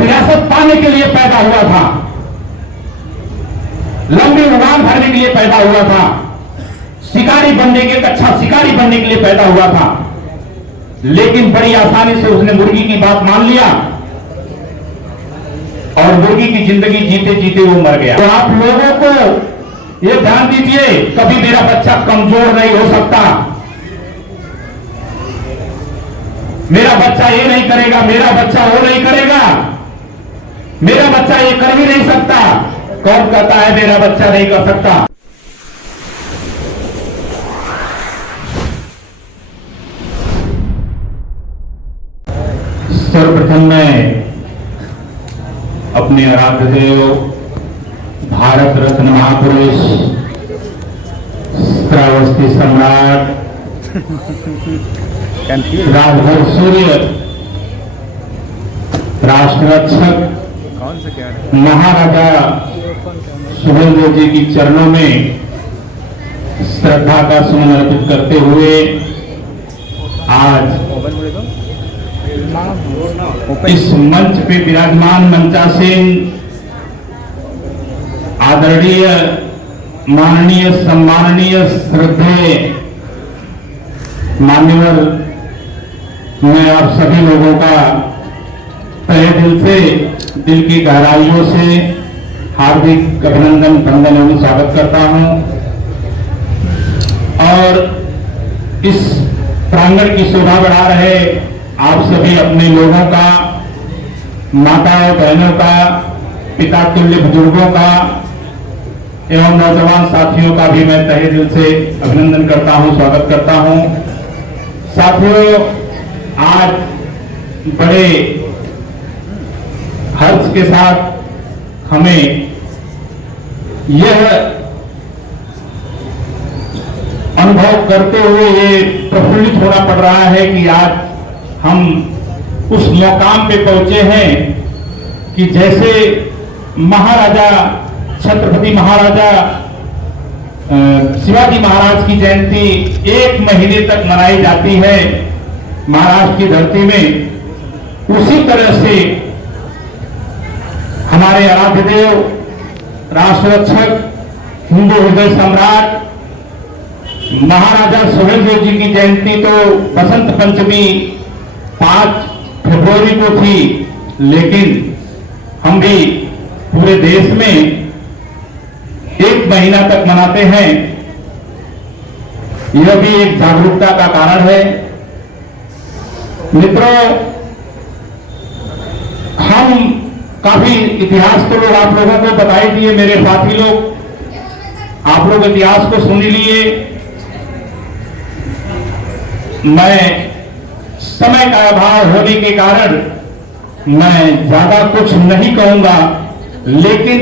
विरासत पाने के लिए पैदा हुआ था, लंबी उड़ान भरने के लिए पैदा हुआ था, शिकारी बनने के, अच्छा शिकारी बनने के लिए पैदा हुआ था। लेकिन बड़ी आसानी से उसने मुर्गी की बात मान लिया और मुर्गी की जिंदगी जीते जीते वो मर गया। तो आप लोगों को ये ध्यान दीजिए, कभी मेरा बच्चा कमजोर नहीं हो सकता, मेरा बच्चा ये नहीं करेगा, मेरा बच्चा वो नहीं करेगा, मेरा बच्चा ये कर भी नहीं सकता। कौन कहता है मेरा बच्चा नहीं कर सकता? सर्वप्रथम मैं अपने आराध्य देव भारत रत्न महापुरुष श्रावस्ती सम्राट राजभर सूर्य राष्ट्ररक्षक महाराजा सुहेलदेव जी की चरणों में श्रद्धा का सुमन अर्पित करते हुए आज इस मंच पे विराजमान मंचासीन आदरणीय माननीय सम्माननीय श्रद्धेय मान्यवर, मैं आप सभी लोगों का तहे दिल से, दिल की गहराइयों से हार्दिक अभिनंदन वंदन एवं स्वागत करता हूं और इस प्रांगण की शोभा बढ़ा रहे आप सभी अपने लोगों का, माताओं बहनों का, पिता तुल्य बुजुर्गों का एवं नौजवान साथियों का भी मैं तहे दिल से अभिनंदन करता हूं, स्वागत करता हूं। साथियों, आज बड़े हर्ष के साथ हमें यह अनुभव करते हुए ये प्रफुल्लित होना पड़ रहा है कि आज हम उस मुकाम पे पहुंचे हैं कि जैसे महाराजा छत्रपति महाराजा शिवाजी महाराज की जयंती 1 महीने तक मनाई जाती है महाराष्ट्र की धरती में, उसी तरह से हमारे आराध्य देव राष्ट्ररक्षक हिंदू हृदय सम्राट महाराजा सुहेलदेव जी की जयंती तो बसंत पंचमी 5 फरवरी को थी, लेकिन हम भी पूरे देश में 1 महीना तक मनाते हैं। यह भी एक जागरूकता का कारण है। मित्रों, हम काफी इतिहास तो लोग आप लोगों को बता ही दिए, मेरे साथी लोग, आप लोग इतिहास को सुन लिए। मैं समय का अभाव होने के कारण मैं ज्यादा कुछ नहीं कहूंगा, लेकिन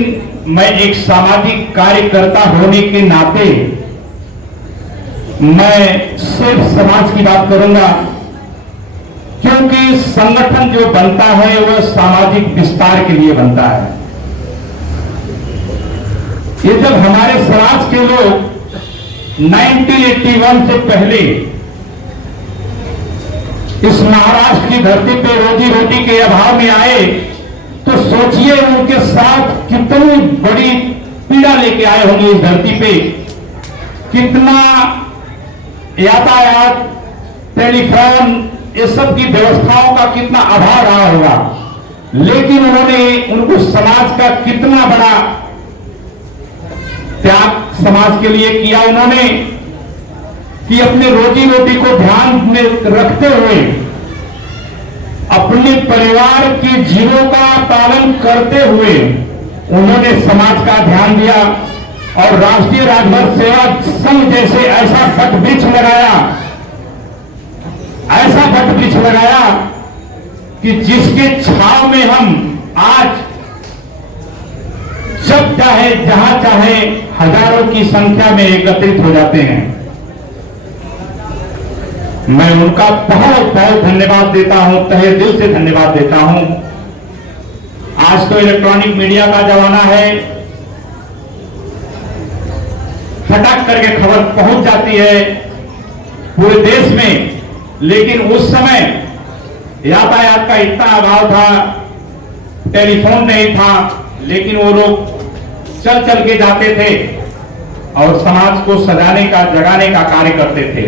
मैं एक सामाजिक कार्यकर्ता होने के नाते मैं सिर्फ समाज की बात करूंगा, क्योंकि संगठन जो बनता है वह सामाजिक विस्तार के लिए बनता है। ये जब हमारे समाज के लोग 1981 से पहले इस महाराष्ट्र की धरती पे रोजी रोटी के अभाव में आए, तो सोचिए उनके साथ कितनी बड़ी पीड़ा लेके आए होंगे इस धरती पे, कितना यातायात, टेलीफोन, ये सब की व्यवस्थाओं का कितना अभाव रहा होगा, लेकिन उन्होंने उनको समाज का कितना बड़ा त्याग समाज के लिए किया उन्होंने, कि अपने रोजी रोटी को ध्यान में रखते हुए अपने परिवार के जीवों का पालन करते हुए उन्होंने समाज का ध्यान दिया और राष्ट्रीय राजभर सेवा संघ जैसे ऐसा वटवृक्ष लगाया कि जिसके छाव में हम आज जब चाहे जहां चाहे हजारों की संख्या में एकत्रित हो जाते हैं। मैं उनका बहुत बहुत धन्यवाद देता हूं, तहे दिल से धन्यवाद देता हूं। आज तो इलेक्ट्रॉनिक मीडिया का जमाना है, फटाक करके खबर पहुंच जाती है पूरे देश में, लेकिन उस समय यातायात का इतना अभाव था, टेलीफोन नहीं था, लेकिन वो लोग चल चल के जाते थे और समाज को सजाने का, जगाने का कार्य करते थे।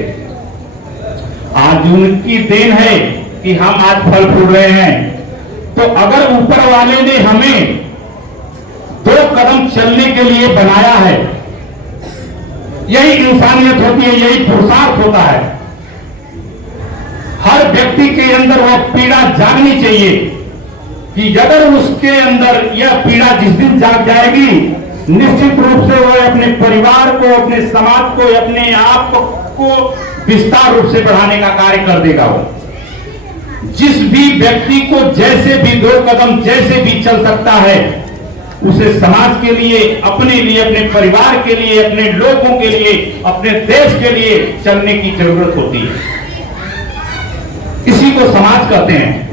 आज उनकी देन है कि हम आज फल फूल रहे हैं। तो अगर ऊपर वाले ने हमें 2 कदम चलने के लिए बनाया है, यही इंसानियत होती है, यही पुरुषार्थ होता है। हर व्यक्ति के अंदर वह पीड़ा जागनी चाहिए कि अगर उसके अंदर यह पीड़ा जिस दिन जाग जाएगी, निश्चित रूप से वह अपने परिवार को, अपने समाज को, अपने आप को विस्तार रूप से बढ़ाने का कार्य कर देगा। वो जिस भी व्यक्ति को जैसे भी 2 कदम जैसे भी चल सकता है, उसे समाज के लिए, अपने लिए, अपने परिवार के लिए, अपने लोगों के लिए, अपने देश के लिए चलने की जरूरत होती है। इसी को समाज कहते हैं।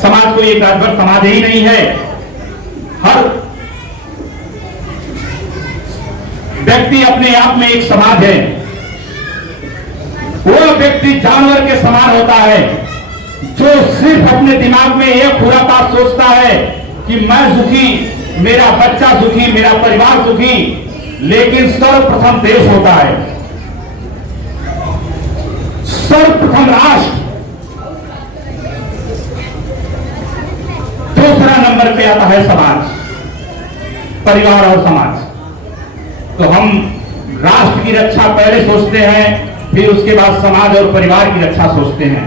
समाज को एक राजभर समाज ही नहीं है, हर व्यक्ति अपने आप में एक समाज है। वो व्यक्ति जानवर के समान होता है जो सिर्फ अपने दिमाग में यह पूरा बात सोचता है कि मैं सुखी, मेरा बच्चा सुखी, मेरा परिवार सुखी। लेकिन सर्वप्रथम देश होता है, सर्वप्रथम राष्ट्र, दूसरा नंबर पे आता है समाज, परिवार और समाज। तो हम राष्ट्र की रक्षा पहले सोचते हैं, फिर उसके बाद समाज और परिवार की रक्षा सोचते हैं।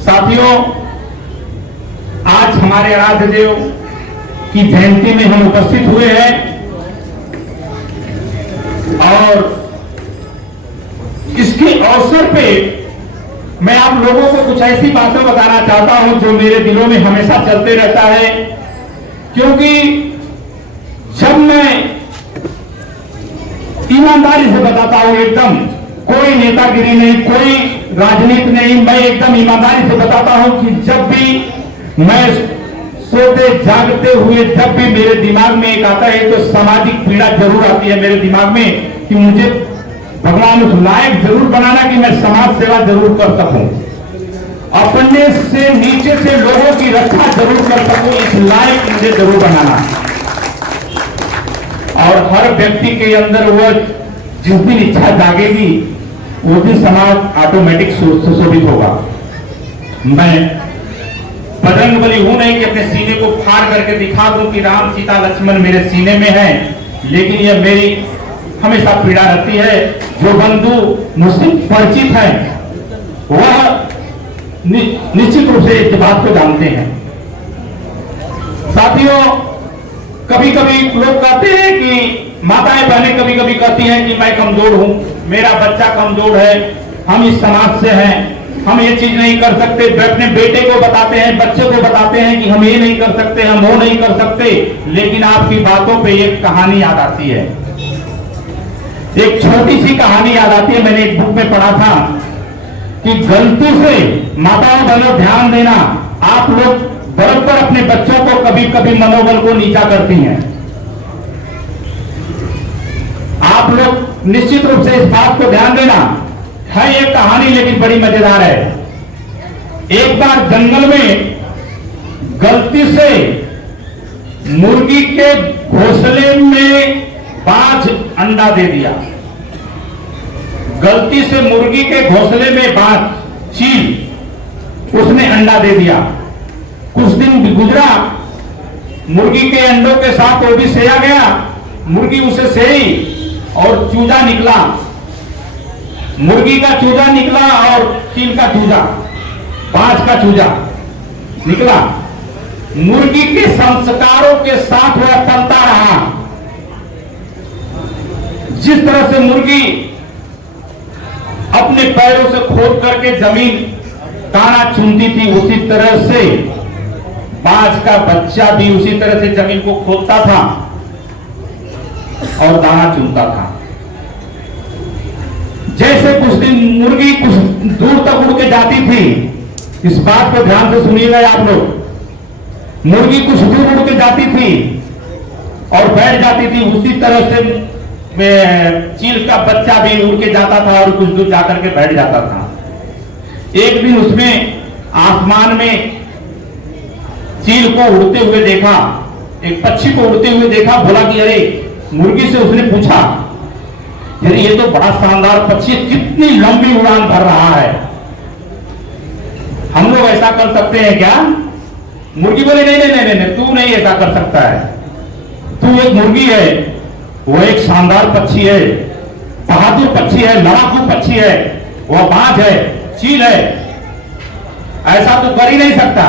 साथियों, आज हमारे आराध्य देव की जयंती में हम उपस्थित हुए हैं और इसके अवसर पे मैं आप लोगों को कुछ ऐसी बातें बताना चाहता हूं जो मेरे दिलों में हमेशा चलते रहता है। क्योंकि जब मैं ईमानदारी से बताता हूं, एकदम कोई नेतागिरी नहीं, कोई राजनीति नहीं, मैं एकदम ईमानदारी से बताता हूं कि जब भी मैं सोते जागते हुए जब भी मेरे दिमाग में एक आता है तो सामाजिक पीड़ा जरूर आती है मेरे दिमाग में कि मुझे भगवान उस लायक जरूर बनाना कि मैं समाज सेवा जरूर कर सकूं, अपने से नीचे से लोगों की रक्षा जरूर कर सकूं, इस लायक मुझे जरूर बनाना। और हर व्यक्ति के अंदर वह जिस दिन इच्छा जागेगी वो दिन समाज ऑटोमेटिक सुशोभित होगा। मैं बजरंगबली हूं नहीं कि अपने सीने को फाड़ करके दिखा दूं कि राम सीता लक्ष्मण मेरे सीने में है, लेकिन यह मेरी हमेशा पीड़ा रहती है। जो बंधु मुझसे परिचित है वह निश्चित रूप से इस बात को जानते हैं। साथियों, कभी कभी लोग कहते हैं कि माताएं बहनें कभी कभी कहती हैं कि मैं कमजोर हूं, मेरा बच्चा कमजोर है, हम इस समाज से हैं, हम ये चीज नहीं कर सकते। अपने बेटे को बताते हैं, बच्चे को बताते हैं कि हम ये नहीं कर सकते, हम वो नहीं कर सकते। लेकिन आपकी बातों पे एक कहानी याद आती है, एक छोटी सी कहानी याद आती है। मैंने एक बुक में पढ़ा था कि गलती से, माताओं बहनों ध्यान देना, आप लोग बराबर अपने बच्चों को कभी कभी मनोबल को नीचा करती हैं। आप लोग निश्चित रूप से इस बात को ध्यान देना। है ये कहानी लेकिन बड़ी मजेदार है। एक बार जंगल में गलती से मुर्गी के घोंसले में बाज अंडा दे दिया। गलती से मुर्गी के घोंसले में बाज, चील, उसने अंडा दे दिया। कुछ दिन गुजरा, मुर्गी के अंडों के साथ वो भी सेया गया, मुर्गी उसे सेई और चूजा निकला। मुर्गी का चूजा निकला और चील का चूजा, बाज का चूजा निकला। मुर्गी के संस्कारों के साथ वह पलता रहा। जिस तरह से मुर्गी अपने पैरों से खोद करके जमीन दाना चुनती थी, उसी तरह से बाज का बच्चा भी उसी तरह से जमीन को खोदता था और दाना चुनता था। जैसे कुछ दिन मुर्गी कुछ दूर तक उड़ के जाती थी, इस बात को ध्यान से सुनिएगा आप लोग। मुर्गी कुछ दूर उड़ के जाती थी और बैठ जाती थी, उसी तरह से चील का बच्चा भी उड़ के जाता था और कुछ दूर जाकर के बैठ जाता था। एक दिन उसमें आसमान में चील को उड़ते हुए देखा, एक पक्षी को उड़ते हुए देखा, बोला कि अरे, मुर्गी से उसने पूछा, अरे ये तो बड़ा शानदार पक्षी, कितनी लंबी उड़ान भर रहा है, हम लोग ऐसा कर सकते हैं क्या? मुर्गी बोले नहीं नहीं नहीं नहीं, तू नहीं ऐसा कर सकता है, तू एक मुर्गी है, वो एक शानदार पक्षी है, बहादुर पक्षी है, लड़ाकू पक्षी है, वो बाज है, चील है, ऐसा तो कर ही नहीं सकता।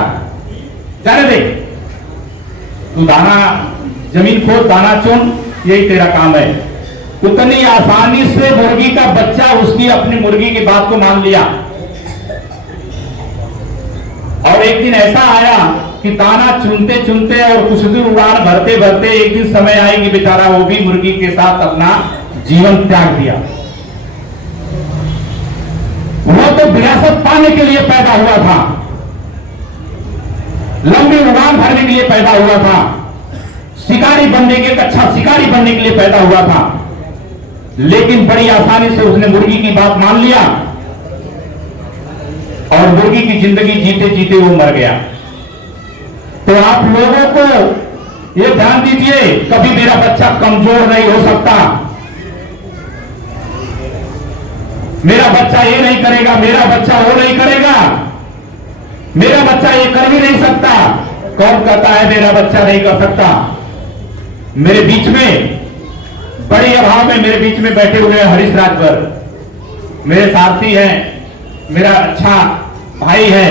जाने दे, तू दाना जमीन खोद, दाना चुन, यही तेरा काम है। उतनी आसानी से मुर्गी का बच्चा उसकी अपनी मुर्गी की बात को मान लिया। और एक दिन ऐसा आया कि दाना चुनते चुनते और कुछ दूर उड़ान भरते भरते एक दिन समय आएगी, बेचारा वो भी मुर्गी के साथ अपना जीवन त्याग दिया। वो तो विरासत पाने के लिए पैदा हुआ था, लंबी उड़ान भरने के लिए पैदा हुआ था, शिकारी बनने के, अच्छा शिकारी बनने के लिए पैदा हुआ था, लेकिन बड़ी आसानी से उसने मुर्गी की बात मान लिया और मुर्गी की जिंदगी जीते जीते वो मर गया। तो आप लोगों को ये ध्यान दीजिए, कभी मेरा बच्चा कमजोर नहीं हो सकता, मेरा बच्चा ये नहीं करेगा, मेरा बच्चा वो नहीं करेगा, मेरा बच्चा ये कर भी नहीं सकता। कौन कहता है मेरा बच्चा नहीं कर सकता? मेरे बीच में बड़े अभाव में मेरे बीच में बैठे हुए हैं हरीश राजभर, मेरे साथी हैं, मेरा अच्छा भाई है,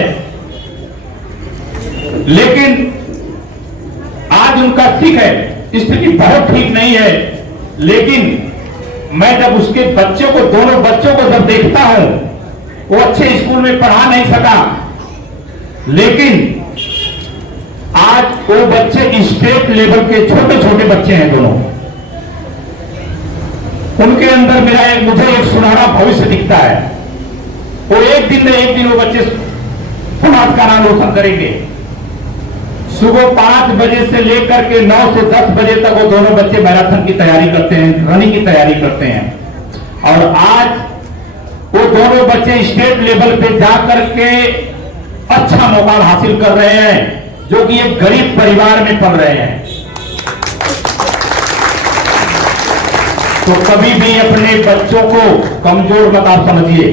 लेकिन आज उनका ठीक है, स्थिति बहुत ठीक नहीं है, लेकिन मैं जब उसके बच्चों को, दोनों बच्चों को जब देखता हूं, वो अच्छे स्कूल में पढ़ा नहीं सका, लेकिन आज वो बच्चे स्टेट लेवल के छोटे छोटे बच्चे हैं दोनों, उनके अंदर मुझे एक सुनहरा भविष्य दिखता है। वो एक दिन वो बच्चे समाज का नाम रोशन करेंगे। सुबह 5 बजे से लेकर के 9 से 10 बजे तक वो दोनों बच्चे मैराथन की तैयारी करते हैं, रनिंग की तैयारी करते हैं। और आज वो दोनों बच्चे स्टेट लेवल पे जाकर के अच्छा मौका हासिल कर रहे हैं, जो कि एक गरीब परिवार में पल रहे हैं। तो कभी भी अपने बच्चों को कमजोर मत आप समझिए,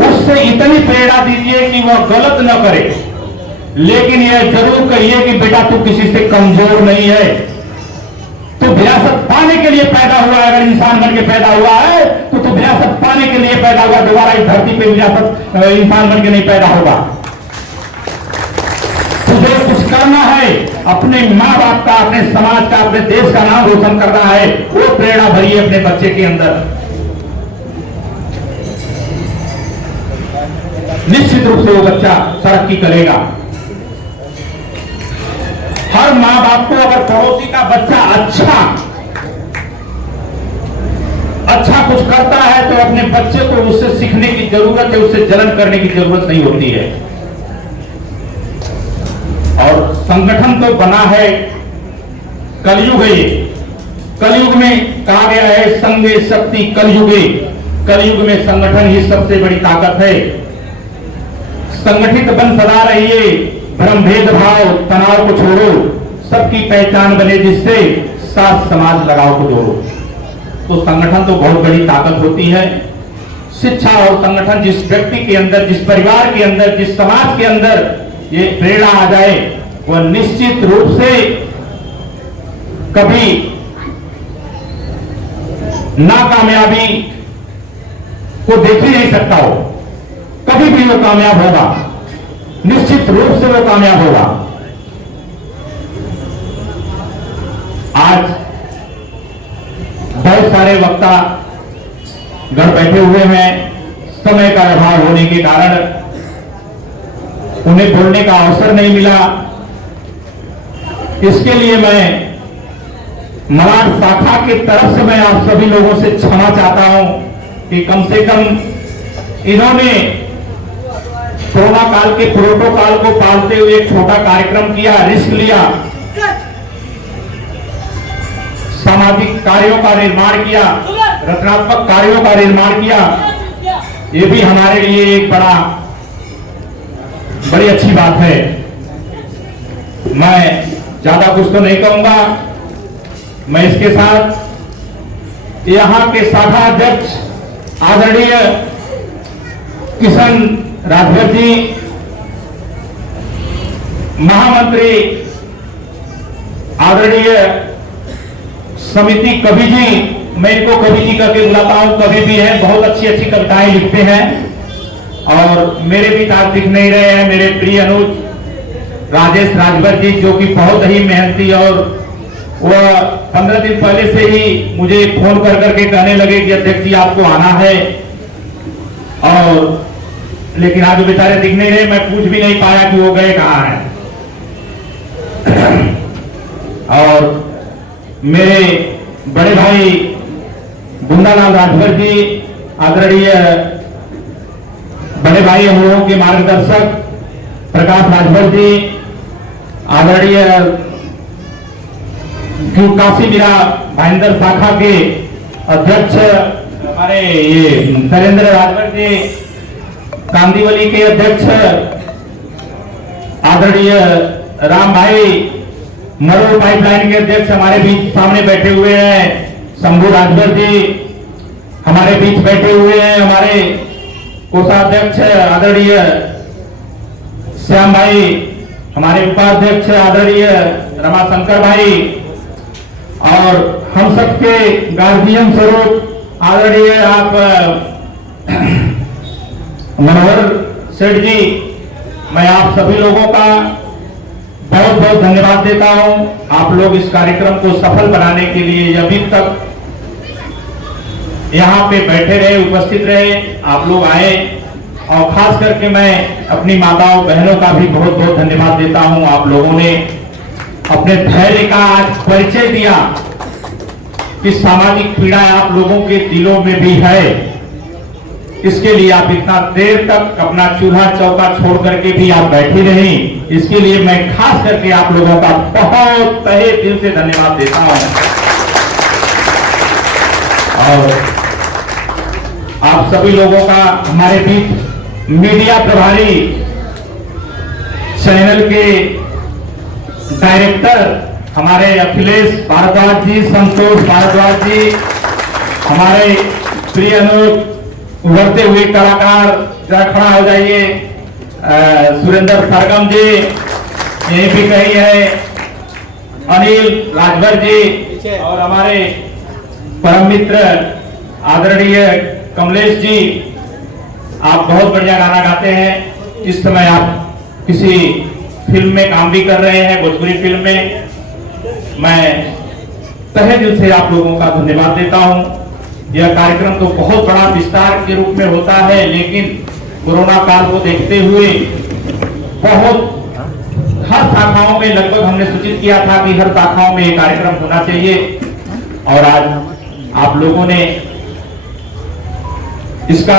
उससे इतनी प्रेरणा दीजिए कि वह गलत न करे, लेकिन यह जरूर कहिए कि बेटा तू किसी से कमजोर नहीं है, तू विरासत पाने के लिए पैदा हुआ है। अगर इंसान बन के पैदा हुआ है तो तू विरासत पाने के लिए पैदा हुआ, दोबारा इस धरती पे विरासत इंसान बन के नहीं पैदा होगा। तुझे कुछ करना है, अपने माँ बाप का, अपने समाज का, अपने देश का नाम रोशन करना है, वो प्रेरणा भरिए अपने बच्चे के अंदर। निश्चित रूप से वो बच्चा तरक्की करेगा। हर माँ बाप को अगर पड़ोसी का बच्चा अच्छा कुछ करता है तो अपने बच्चे को उससे सीखने की जरूरत है, उससे जलन करने की जरूरत नहीं होती है। और संगठन तो बना है, कलयुग है, कलयुग में कहा गया है संगे शक्ति कलयुगे, कलयुग में संगठन ही सबसे बड़ी ताकत है। संगठित बन सदा रहिए, भ्रम भेदभाव तनाव को छोड़ो, सबकी पहचान बने जिससे साथ समाज लगाव को जोड़ो। तो संगठन तो बहुत बड़ी ताकत होती है। शिक्षा और संगठन जिस व्यक्ति के अंदर, जिस परिवार के अंदर, जिस समाज के अंदर ये प्रेरणा आ जाए, वह निश्चित रूप से कभी नाकामयाबी को देख ही नहीं सकता हो, कभी भी वो कामयाब होगा, निश्चित रूप से वो कामयाब होगा। आज बहुत सारे वक्ता घर बैठे हुए हैं, समय का अभाव होने के कारण उन्हें बोलने का अवसर नहीं मिला। इसके लिए मैं मराठ शाखा की तरफ से मैं आप सभी लोगों से क्षमा चाहता हूं कि कम से कम इन्होंने कोरोना काल के प्रोटोकॉल को पालते हुए एक छोटा कार्यक्रम किया, रिस्क लिया, सामाजिक कार्यों का निर्माण किया, रचनात्मक कार्यों का निर्माण किया। ये भी हमारे लिए एक बड़ा बड़ी अच्छी बात है। मैं ज्यादा कुछ तो नहीं कहूंगा। मैं इसके साथ यहाँ के शाखा अध्यक्ष आदरणीय किशन राजभर जी, महामंत्री आदरणीय समिति कवि जी, मैं इनको कवि जी करके बुलाता हूं, कवि भी हैं, बहुत अच्छी अच्छी कविताएं लिखते हैं और मेरे भी साथ दिख नहीं रहे हैं मेरे प्रिय अनुज राजेश राजभर जी, जो कि बहुत ही मेहनती, और वह 15 दिन पहले से ही मुझे फोन कर करके कहने लगे कि अध्यक्ष जी आपको आना है, और लेकिन आज बेचारे दिख नहीं रहे। मैं पूछ भी नहीं पाया कि वो गए कहाँ हैं। और मेरे बड़े भाई बुंदालाल राजभर जी, आदरणीय बड़े भाई हम लोगों के मार्गदर्शक प्रकाश राजभर जी, आदरणीय काशी मीरा भाईंदर शाखा के अध्यक्ष हमारे ये शैलेंद्र राजभर जी, कांदीवली के अध्यक्ष आदरणीय राम भाई, मरोड़ पाइपलाइन के अध्यक्ष हमारे बीच सामने बैठे हुए हैं, शंभू राजभर जी हमारे बीच बैठे हुए हैं, हमारे कोषाध्यक्ष आदरणीय श्याम भाई, हमारे उपाध्यक्ष आदरणीय रमाशंकर भाई, और हम सबके गार्जियन स्वरूप आदरणीय आप मनोहर सेठ जी, मैं आप सभी लोगों का बहुत बहुत धन्यवाद देता हूं। आप लोग इस कार्यक्रम को सफल बनाने के लिए अभी तक यहाँ पे बैठे रहे, उपस्थित रहे, आप लोग आए, और खास करके मैं अपनी माताओं बहनों का भी बहुत बहुत धन्यवाद देता हूं। आप लोगों ने अपने धैर्य का आज परिचय दिया कि सामाजिक पीड़ा आप लोगों के दिलों में भी है, इसके लिए आप इतना देर तक अपना चूल्हा चौका छोड़ करके भी आप बैठे रहे, इसके लिए मैं खास करके आप लोगों का बहुत तहे दिल से धन्यवाद देता हूं। और आप सभी लोगों का हमारे बीच मीडिया प्रभारी चैनल के डायरेक्टर हमारे अखिलेश भारद्वाज जी, संतोष भारद्वाज जी, हमारे प्रिय अनुज उभरते हुए कलाकार, जरा खड़ा हो जाइए, सुरेंद्र सरगम जी यही भी कही है, अनिल राजभर जी, और हमारे परम मित्र आदरणीय कमलेश जी, आप बहुत बढ़िया गाना गाते हैं। इस समय आप किसी फिल्म में काम भी कर रहे हैं, भोजपुरी फिल्म में। मैं तहे दिल से आप लोगों का धन्यवाद देता हूं। यह कार्यक्रम तो बहुत बड़ा विस्तार के रूप में होता है, लेकिन कोरोना काल को देखते हुए बहुत हर शाखाओं में लगभग हमने सूचित किया था कि हर शाखाओं में ये कार्यक्रम होना चाहिए, और आज आप लोगों ने इसका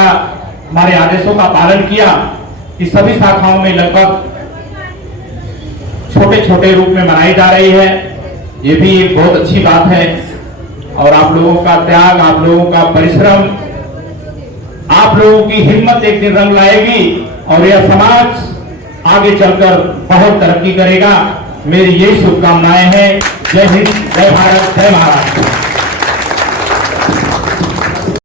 हमारे आदेशों का पालन किया कि सभी शाखाओं में लगभग छोटे छोटे रूप में मनाई जा रही है। ये भी एक बहुत अच्छी बात है, और आप लोगों का त्याग, आप लोगों का परिश्रम, आप लोगों की हिम्मत एक दिन रंग लाएगी, और यह समाज आगे चलकर बहुत तरक्की करेगा। मेरी यही शुभकामनाएं हैं। जय हिंद, जय भारत, जय महाराष्ट्र।